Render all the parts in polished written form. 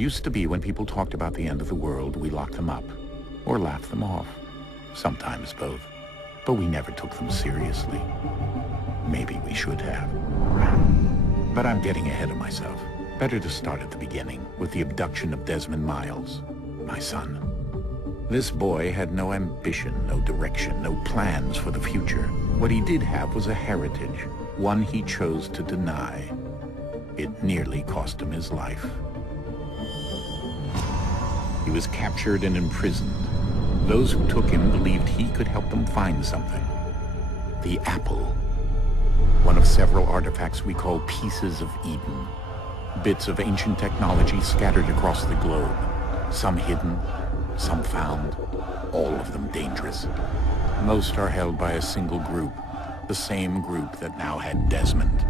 Used to be when people talked about the end of the world, we locked them up. Or laughed them off. Sometimes both. But we never took them seriously. Maybe we should have. But I'm getting ahead of myself. Better to start at the beginning, with the abduction of Desmond Miles, my son. This boy had no ambition, no direction, no plans for the future. What he did have was a heritage, one he chose to deny. It nearly cost him his life. He was captured and imprisoned. Those who took him believed he could help them find something. The apple. One of several artifacts we call pieces of Eden. Bits of ancient technology scattered across the globe. Some hidden, some found, all of them dangerous. Most are held by a single group, the same group that now had Desmond.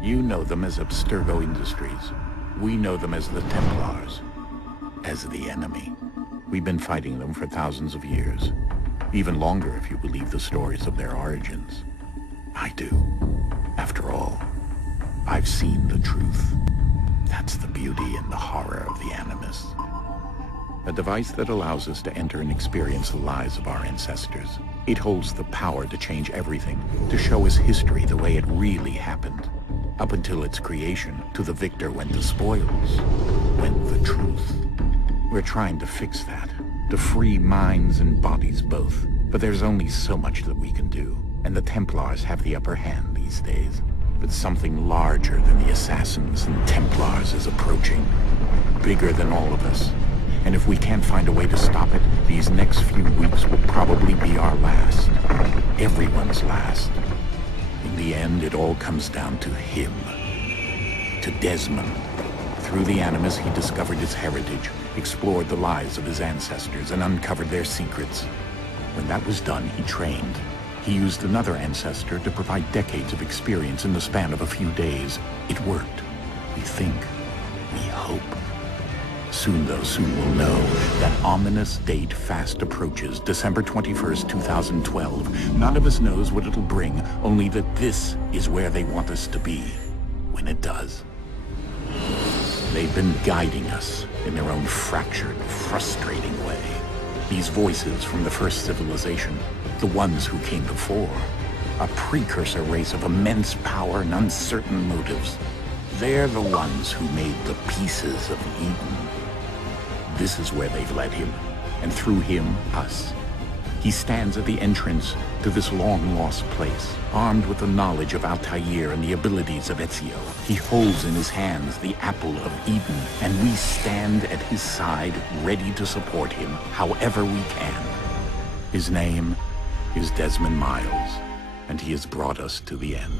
You know them as Abstergo Industries. We know them as the Templars. As the enemy. We've been fighting them for thousands of years. Even longer if you believe the stories of their origins. I do. After all, I've seen the truth. That's the beauty and the horror of the Animus. A device that allows us to enter and experience the lives of our ancestors. It holds the power to change everything, to show us history the way it really happened. Up until its creation, to the victor went the spoils, went the truth. We're trying to fix that, to free minds and bodies both. But there's only so much that we can do, and the Templars have the upper hand these days. But something larger than the Assassins and Templars is approaching, bigger than all of us. And if we can't find a way to stop it, these next few weeks will probably be our last. Everyone's last. In the end, it all comes down to him. To Desmond. Through the Animus, he discovered his heritage, explored the lives of his ancestors, and uncovered their secrets. When that was done, he trained. He used another ancestor to provide decades of experience in the span of a few days. It worked. We think. We hope. Soon, though, soon we'll know. That ominous date fast approaches, December 21st, 2012. None of us knows what it'll bring, only that this is where they want us to be, when it does. They've been guiding us in their own fractured, frustrating way. These voices from the first civilization, the ones who came before, a precursor race of immense power and uncertain motives. They're the ones who made the pieces of Eden. This is where they've led him, and through him, us. He stands at the entrance to this long-lost place, armed with the knowledge of Altair and the abilities of Ezio. He holds in his hands the apple of Eden, and we stand at his side, ready to support him however we can. His name is Desmond Miles, and he has brought us to the end.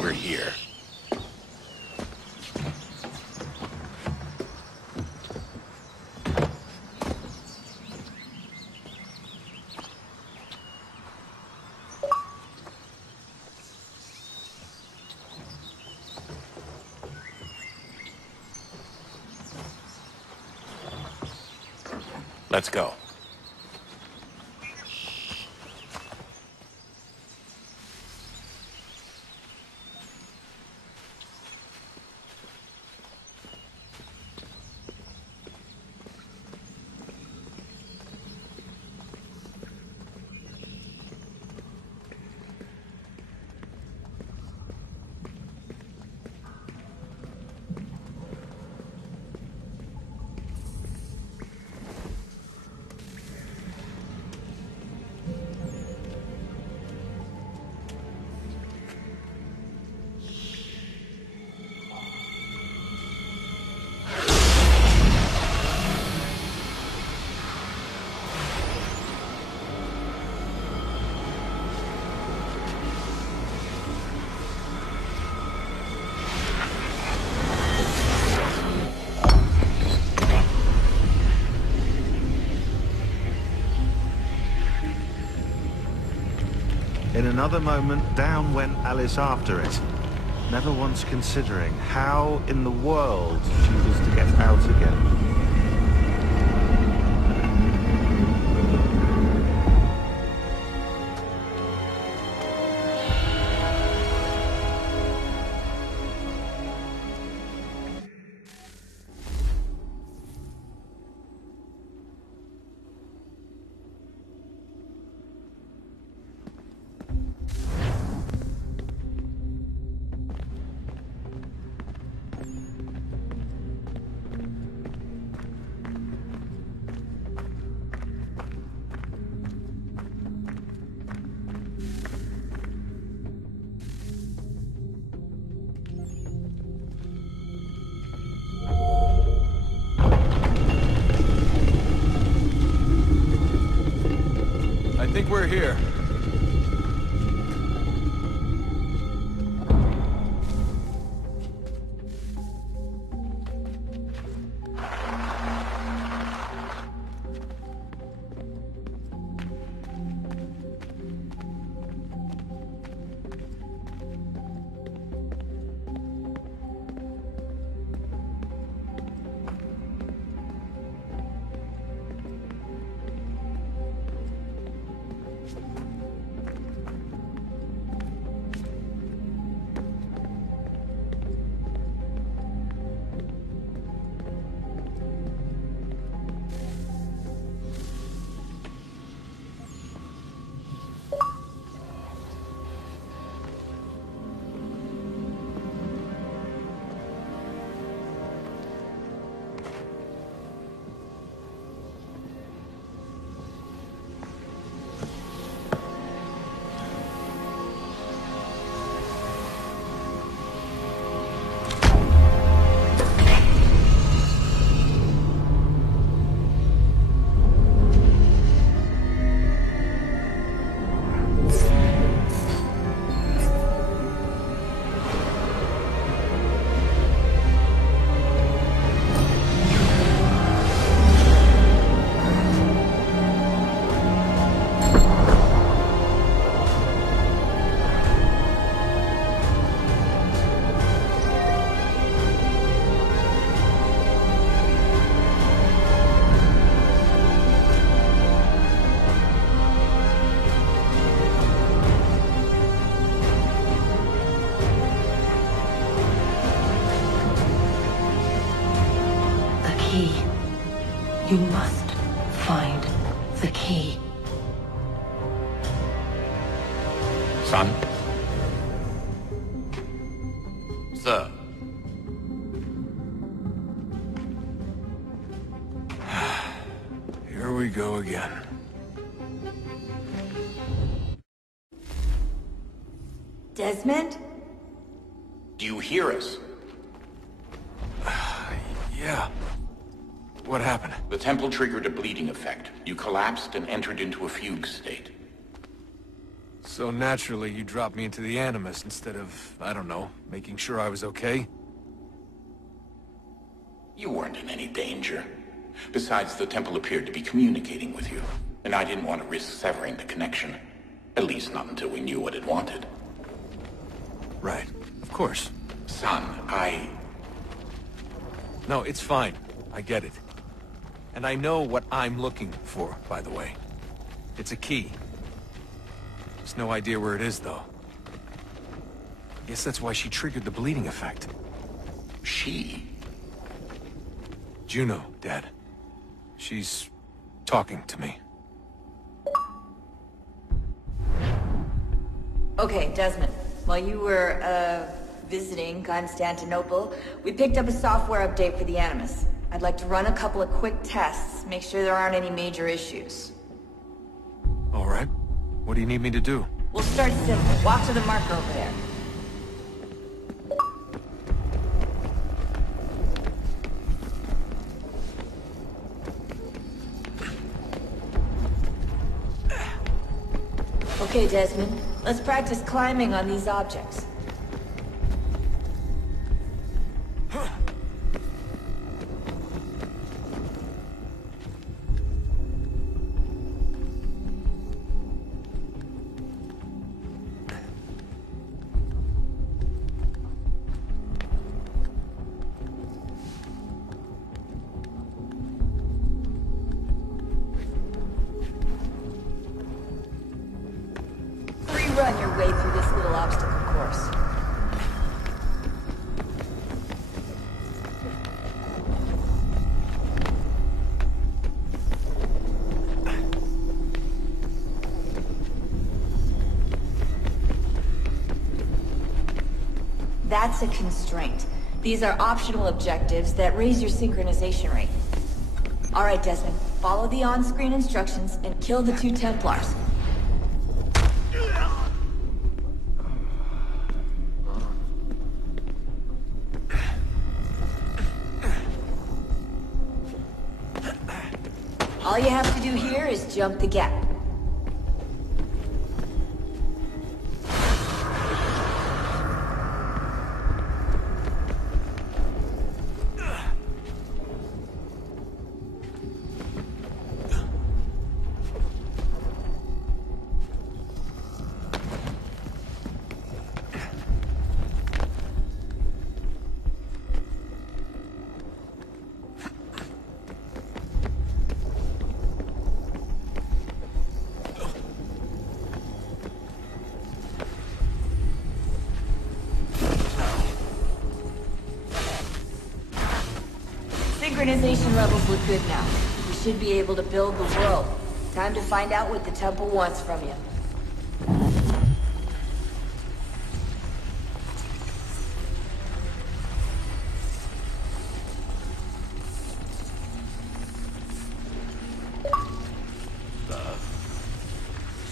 We're here. Let's go. In another moment, down went Alice after it, never once considering how in the world she was to get out again. I think we're here. You must find the key. Son? Sir. Here we go again. Desmond? Do you hear us? Yeah. What happened? The temple triggered a bleeding effect. You collapsed and entered into a fugue state. So naturally, you dropped me into the Animus instead of, I don't know, making sure I was okay? You weren't in any danger. Besides, the temple appeared to be communicating with you, and I didn't want to risk severing the connection. At least not until we knew what it wanted. Right. Of course. Son, No, it's fine. I get it. And I know what I'm looking for, by the way. It's a key. Just no idea where it is, though. I guess that's why she triggered the bleeding effect. She? Juno, Dad. She's talking to me. Okay, Desmond. While you were, visiting Constantinople, we picked up a software update for the Animus. I'd like to run a couple of quick tests, make sure there aren't any major issues. All right. What do you need me to do? We'll start simple. Walk to the marker over there. Okay, Desmond. Let's practice climbing on these objects. on your way through this little obstacle course. That's a constraint. These are optional objectives that raise your synchronization rate. Alright, Desmond. Follow the on-screen instructions and kill the 2 Templars. All you have to do here is jump the gap. Synchronization levels look good now. We should be able to build the world. Time to find out what the temple wants from you.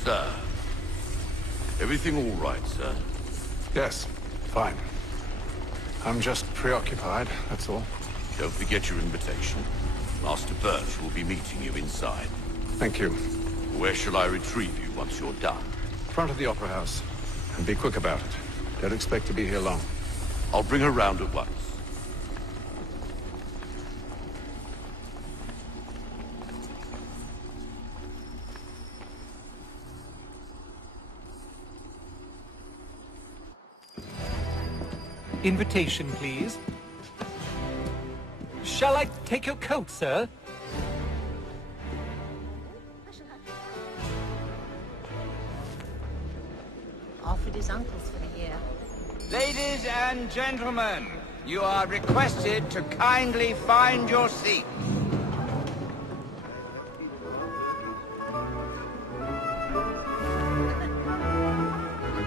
Sir. Everything all right, sir? Yes, fine. I'm just preoccupied, that's all. Don't forget your invitation. Master Birch will be meeting you inside. Thank you. Where shall I retrieve you once you're done? Front of the Opera House. And be quick about it. Don't expect to be here long. I'll bring her round at once. Invitation, please. Shall I take your coat, sir? Offered his uncles for the year. Ladies and gentlemen, you are requested to kindly find your seats.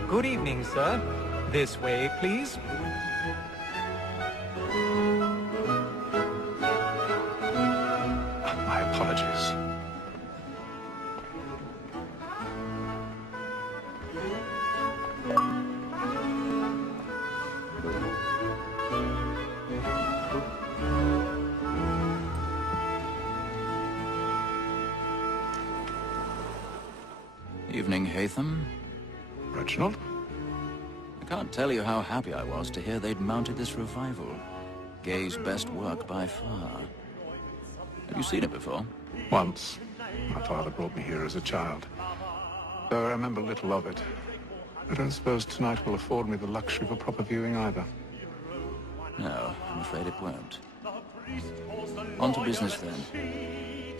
Good evening, sir. This way, please. My apologies. Evening, Hatham. Reginald? I can't tell you how happy I was to hear they'd mounted this revival. Gay's best work by far. Have you seen it before? Once. My father brought me here as a child. Though I remember little of it. I don't suppose tonight will afford me the luxury of a proper viewing either. No, I'm afraid it won't. On to business then.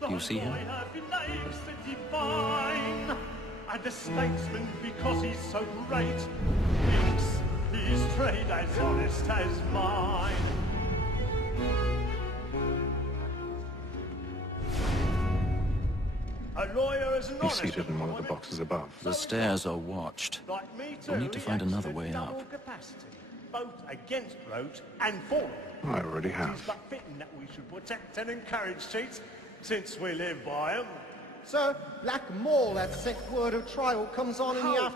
Do you see him? And a statesman because he's so great, thinks his trade as honest as mine. A lawyer is an He's seated in one of the boxes above. The stairs are watched. Like me too, We'll need to he find acts another with way double up. capacity, both against rote and for it. I already It is have. but fitting that we should protect and encourage cheats, since we live by 'em. Sir, Black Mall, that sick word of trial comes on in the afternoon.